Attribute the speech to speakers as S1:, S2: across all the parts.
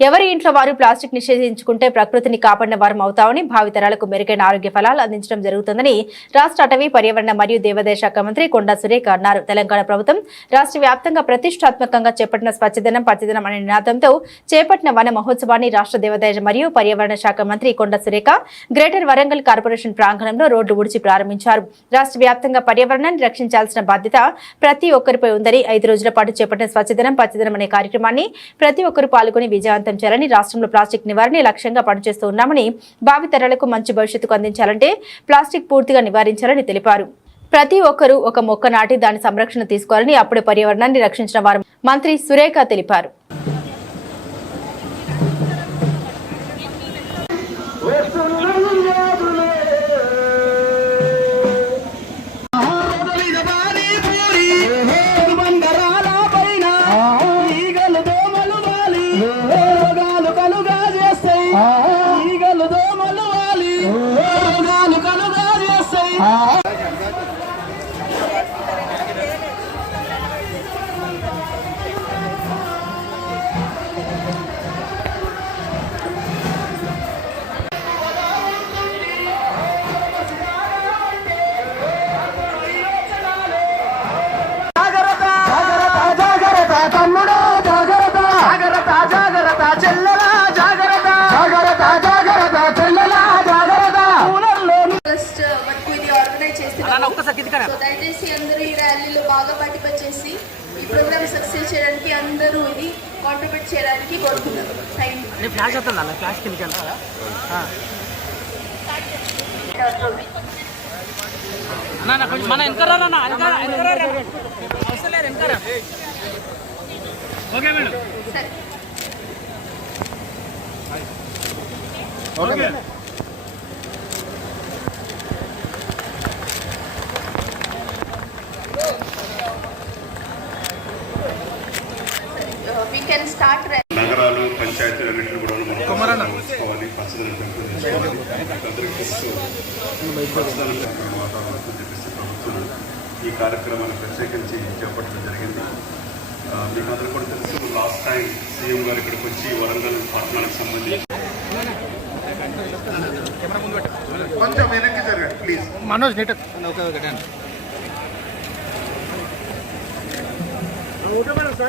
S1: ఎవరి ఇంట్లో వారు ప్లాస్టిక్ నిషేధించుకుంటే ప్రకృతిని కాపాడిన వారం అవుతామని భావితరాలకు మెరుగైన ఆరోగ్య ఫలాలు అందించడం జరుగుతుందని రాష్ట్ర అటవీ పర్యావరణ మరియు దేవాదాయ శాఖ మంత్రి కొండా సురేఖ అన్నారు. తెలంగాణ ప్రభుత్వం రాష్ట్ర వ్యాప్తంగా ప్రతిష్టాత్మకంగా చేపట్టిన స్వచ్ఛదనం పచ్చదనం అనే నినాదంతో చేపట్టిన వన మహోత్సవాన్ని రాష్ట్ర దేవాదాయ మరియు పర్యావరణ శాఖ మంత్రి కొండా సురేఖ గ్రేటర్ వరంగల్ కార్పొరేషన్ ప్రాంగణంలో రోడ్డు ఉడిచి ప్రారంభించారు. రాష్ట్ర వ్యాప్తంగా పర్యావరణాన్ని రక్షించాల్సిన బాధ్యత ప్రతి ఒక్కరిపై ఉందని ఐదు రోజుల పాటు చేపట్టిన స్వచ్ఛదనం పచ్చదనం అనే కార్యక్రమాన్ని ప్రతి ఒక్కరు పాల్గొని విజయవంతం చేయాలని రాష్ట్రంలో ప్లాస్టిక్ నివారణ లక్ష్యంగా పనిచేస్తూ ఉన్నామని భావితరాలకు మంచి భవిష్యత్తుకు అందించాలంటే ప్లాస్టిక్ పూర్తిగా నివారించాలని తెలిపారు. ప్రతి ఒక్కరూ ఒక మొక్క నాటి దాని సంరక్షణ తీసుకోవాలని అప్పుడే పర్యావరణాన్ని రక్షించిన వారు మంత్రి సురేఖ తెలిపారు.
S2: ప్రోగ్రామ్ సక్సెస్ చేయడానికి అందరూ ఇది కాంట్రిబ్యూట్ చేయడానికి కోరుతున్నాను థ్యాంక్ యూ
S3: ఫ్లాష్ వస్తుందా అన్న ఫ్లాష్ కిందకి కొంచెం మన వెనకరా. అవసరం లేదు వెనకరా ఓకే మేడం.
S2: సరే వీ కెన్ స్టార్ట్
S4: నగరాలు పంచాయతీలన్నింటినీ కూడా మనం చూసుకోవాలి పచ్చదనం పెంపొందించుకోవాలి అందరికీ తెలుసు పచ్చదనం పెంపొందించిన వాతావరణం చెప్పేసి ప్రభుత్వం ఈ కార్యక్రమాన్ని ప్రత్యేకించి చేపట్టడం జరిగింది. మీకు అందరూ కూడా తెలుసు లాస్ట్ టైం సీఎం గారు ఇక్కడికి వచ్చి వరంగల్ పట్టణానికి సంబంధించి కొంచెం వెనక్కి జరగండి ప్లీజ్
S5: మనోజ్ నీట.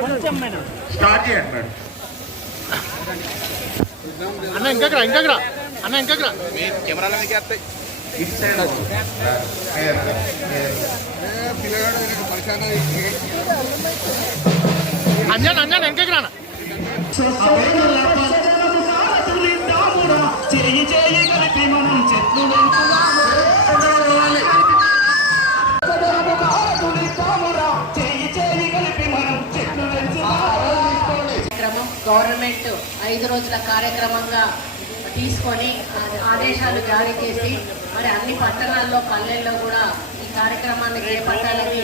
S3: కొంచెం మేడం
S4: స్టార్ట్ చేయండి మేడం
S5: అన్న ఇంకరా ఇంకరా అన్న ఇంకరా
S4: ఇటు సైడ్ క్లియర్
S5: అంజన్ అంజన్ ఇంకరా చేయి చేయి కలిపి మనం చెట్లు చేయి చేయి కలిపి మనం చెట్లు
S6: కార్యక్రమం గవర్నమెంట్ ఐదు రోజుల కార్యక్రమంగా తీసుకొని ఆదేశాలు జారీ చేసి మరి అన్ని పట్టణాల్లో పల్లెల్లో కూడా ఈ కార్యక్రమాన్ని చేపట్టాలని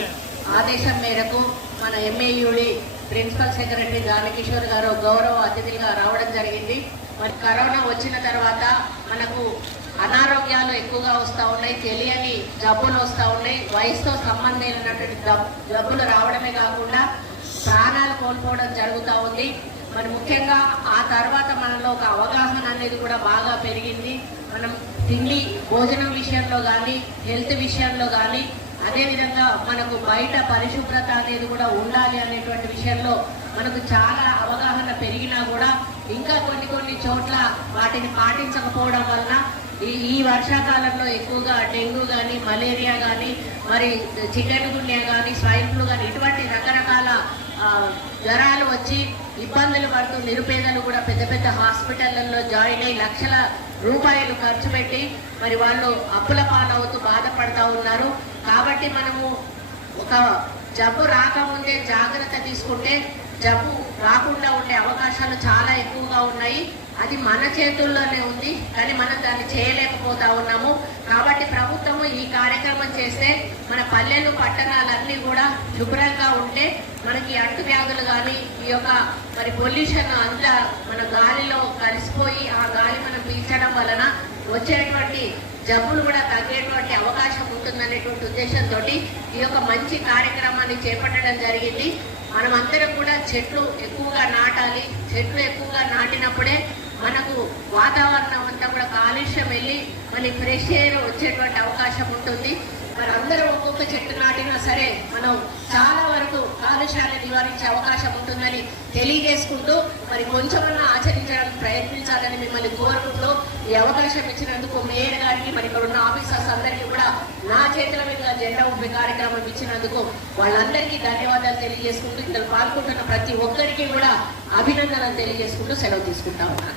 S6: ఆదేశం మేరకు మన ఎంఏయుడి ప్రిన్సిపల్ సెక్రటరీ దానకిషోర్ గారు గౌరవ అతిథిగా రావడం జరిగింది. మరి కరోనా వచ్చిన తర్వాత మనకు అనారోగ్యాలు ఎక్కువగా వస్తూ ఉన్నాయి తెలియని జబ్బులు వస్తూ ఉన్నాయి. వయసుతో సంబంధమైనటువంటి జబ్బులు రావడమే కాకుండా ప్రాణాలు కోల్పోవడం జరుగుతూ ఉంది. మరి ముఖ్యంగా ఆ తర్వాత మనలో ఒక అవగాహన అనేది కూడా బాగా పెరిగింది. మనం తిండి భోజనం విషయంలో కానీ హెల్త్ విషయంలో కానీ అదేవిధంగా మనకు బయట పరిశుభ్రత అనేది కూడా ఉండాలి అనేటువంటి విషయంలో మనకు చాలా అవగాహన పెరిగినా కూడా ఇంకా కొన్ని కొన్ని చోట్ల వాటిని పాటించకపోవడం వలన ఈ ఈ వర్షాకాలంలో ఎక్కువగా డెంగ్యూ కానీ మలేరియా కానీ మరి చికెన్ గున్యా కానీ స్వైన్ ఫ్లూ కానీ ఇటువంటి రకరకాల జ్వరాలు వచ్చి ఇబ్బందులు పడుతూ నిరుపేదలు కూడా పెద్ద పెద్ద హాస్పిటళ్ళలో జాయిన్ అయ్యి లక్షల రూపాయలు ఖర్చు పెట్టి మరి వాళ్ళు అప్పుల పాలవుతూ బాధపడతా ఉన్నారు. కాబట్టి మనము ఒక జబ్బు రాకముందే జాగ్రత్త తీసుకుంటే జబ్బు రాకుండా ఉండే అవకాశాలు చాలా ఎక్కువగా ఉన్నాయి. అది మన చేతుల్లోనే ఉంది. కానీ మనం దాన్ని చేయలేకపోతా ఉన్నాము. కాబట్టి ప్రభుత్వము ఈ కార్యక్రమం చేస్తే మన పల్లెలు పట్టణాలన్నీ కూడా శుభ్రంగా ఉంటే మనకి అంటు వ్యాధులు కానీ ఈ యొక్క మరి పొల్యూషన్ అంతా మన గాలిలో కలిసిపోయి ఆ గాలి మనం పీల్చడం వలన వచ్చేటువంటి జబ్బులు కూడా తగ్గేటువంటి అవకాశం ఉంటుందనేటువంటి ఉద్దేశంతో ఈ యొక్క మంచి కార్యక్రమాన్ని చేపట్టడం జరిగింది. మనమందరం కూడా చెట్లు ఎక్కువగా నాటాలి చెట్లు ఎక్కువగా నాటినప్పుడే మనకు వాతావరణం అంతా కూడా కాలుష్యం వెళ్ళి మళ్ళీ ఫ్రెష్ ఎయిర్ వచ్చేటువంటి అవకాశం ఉంటుంది. మనందరం ఒక్కొక్క చెట్టు నాటినా సరే మనం చాలా వరకు కాలుష్యాన్ని నివారించే అవకాశం ఉంటుందని తెలియజేసుకుంటూ మరి కొంచెమన్నా ఆచరించడానికి ప్రయత్నించాలని మిమ్మల్ని కోరుకుంటూ ఈ అవకాశం ఇచ్చినందుకు మేయర్ గారికి మరి ఇక్కడ ఉన్న ఆఫీసర్స్ అందరికీ కూడా నా చేతుల మీద జెండా ఊపే కార్యక్రమం ఇచ్చినందుకు వాళ్ళందరికీ ధన్యవాదాలు తెలియజేసుకుంటూ ఇందులో పాల్గొంటున్న ప్రతి ఒక్కరికి కూడా అభినందనలు తెలియజేసుకుంటూ సెలవు తీసుకుంటా ఉన్నాను.